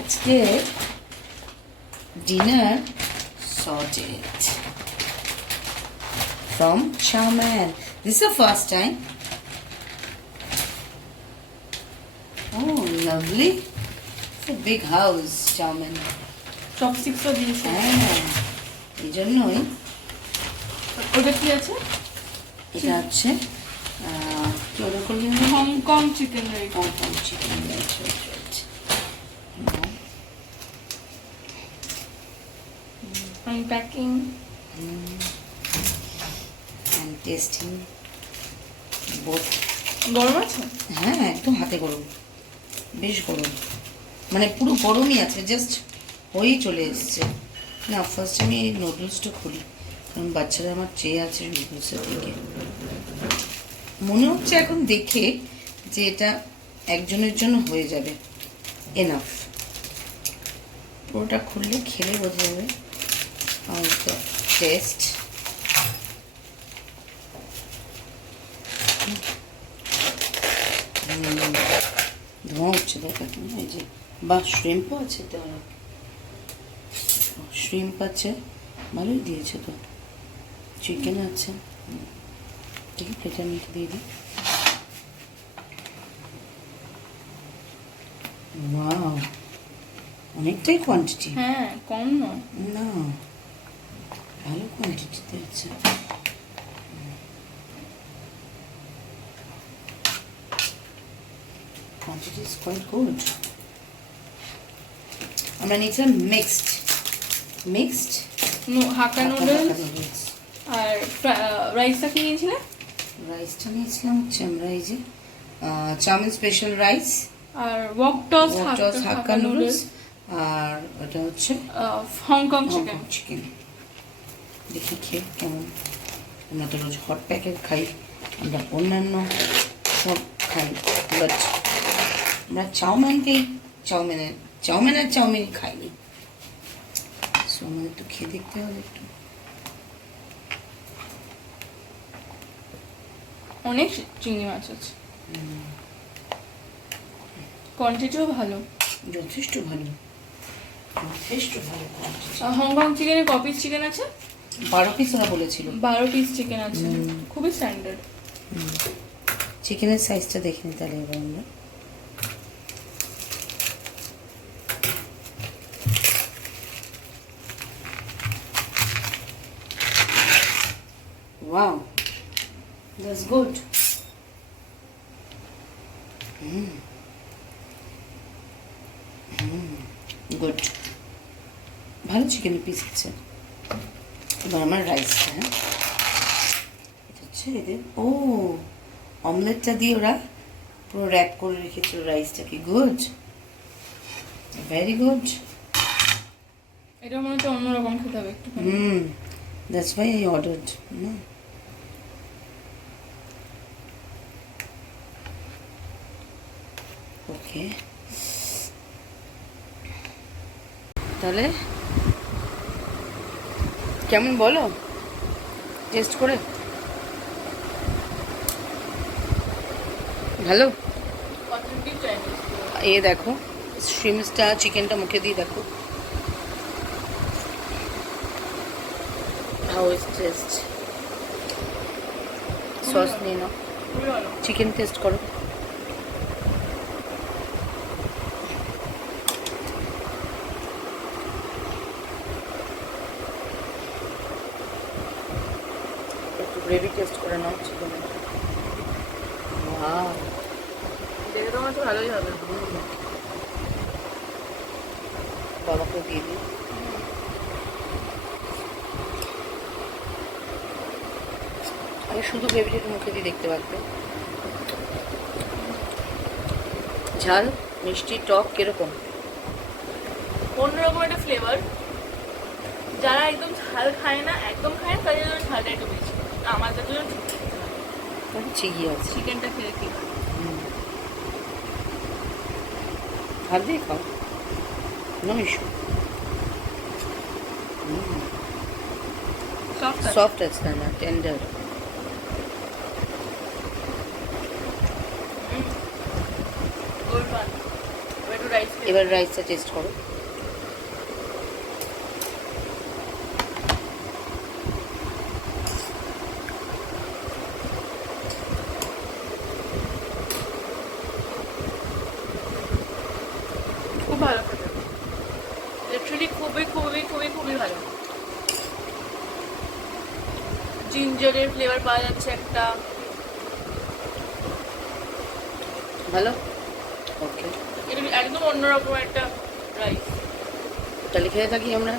আজকে dinner sorted from Chowman. This is the first time. Oh, lovely. It's a big house, Chowman. চপস্টিক্সও দিয়েছে। হ্যাঁ, এই জন্যই ওটা কি আছে? এটা হচ্ছে কি অর্ডার করলি? Hong Kong chicken rice. Hong Kong chicken rice. Unpacking and tasting both. গরম আছে? হ্যাঁ, একদম হাতে গরম, বেশ গরম, মানে পুরো গরমই আছে, জাস্ট হয়েই চলে এসছে। না, ফার্স্ট আমি এই নুডলসটা খুলি, কারণ বাচ্চারা আমার চেয়ে আছে নুডলসের দিকে। মনে হচ্ছে এখন দেখে যে এটা একজনের জন্য হয়ে যাবে, এনাফ। পুরোটা খুললে খেলে বোঝা যাবে টেস্ট। ধোঁয়া উঠছে, দেখা এই যে, বা শ্রিম্পও আছে, তাহলে শ্রিম্প আছে, ভালোই দিয়েছে তো। চিকেন আছে, ঠিক আছে, প্লেটার নিতে দিয়ে দিই। ওয়াও, অনেকটাই কোয়ান্টিটি। হ্যাঁ, কম না। না, ভালো কোয়ান্টিটিতে আছে। Quantity is quite good. আমরা নিয়েছিলাম মিক্সড হাক্কা নুডলস আর রাইসটা কি নিয়েছিলে? রাইসটা নিয়েছিলাম হচ্ছে আমরা এই যে চাউমিন স্পেশাল রাইস আর ওয়াক টস হাক্কা নুডলস, আর ওটা হচ্ছে হংকং চিকেন। দেখি খেয়ে কেমন। আমরা তো রোজ হট প্যাকেট খাই, আমরা অন্যান্য সব খাই, বাট আমরা চাউমিন খাইনি। সো আমাদের একটু খেয়ে দেখতে হবে একটু। অনেক চিংড়ি মাছ আছে, কোয়ান্টিটিও ভালো, যথেষ্ট ভালো quantity। হংকং চিকেনে ক পিস চিকেন আছে? 12 পিস ওরা বলেছিল। 12 পিস চিকেন আছে, খুবই স্ট্যান্ডার্ড। চিকেনের সাইজটা দেখে নিই তাহলে এবার আমরা। Wow, that's good. Good. ভালো চিকেনের পিস আছে। এবার আমার রাইসটা, হ্যাঁ, এটা হচ্ছে এদের অমলেটটা দিয়ে ওরা পুরো র্যাপ করে রেখেছিল রাইসটাকে। Good, very good. এটা মনে হচ্ছে অন্যরকম খেতে হবে একটু। That's why I ordered. No. Okay. তাহলে কেমন বলো টেস্ট করে? ভালো। এ দেখো শ্রিম্পসটা, চিকেনটা মুখে দিয়ে দেখো। How is taste? সস নিয়ে নাও, চিকেন টেস্ট করো। একটু গ্রেভি টেস্ট করে নাও চিকেনের। ওয়াও, দেখে তো আমার তো ভালোই হবে। বাবাকে দিয়ে দিই। আগে শুধু গ্রেভিটা একটু মুখে দিয়ে দেখতে পারবে। ঝাল, মিষ্টি, টক কিরকম? অন্যরকম একটা ফ্লেভার। যারা একদম ঝাল খায় না, তাদের জন্য ঝালটা একটু বেশি, আমাদের জন্য ঠিকই আছে। চিকেনটা খেলে কি হয়? হাত দিয়ে খাও, নো ইস্যু। সফট আছে না, টেন্ডার। Good one. এবার এবার রাইসটা টেস্ট করো। খুব ভালো খেতে, লিটারালি খুবই খুবই খুবই খুবই ভালো। জিঞ্জারের ফ্লেভার পাওয়া যাচ্ছে একটা। ভালো, ওকে, এটা একদম অন্যরকম একটা রাইস। তাহলে খেয়ে থাকি আমরা।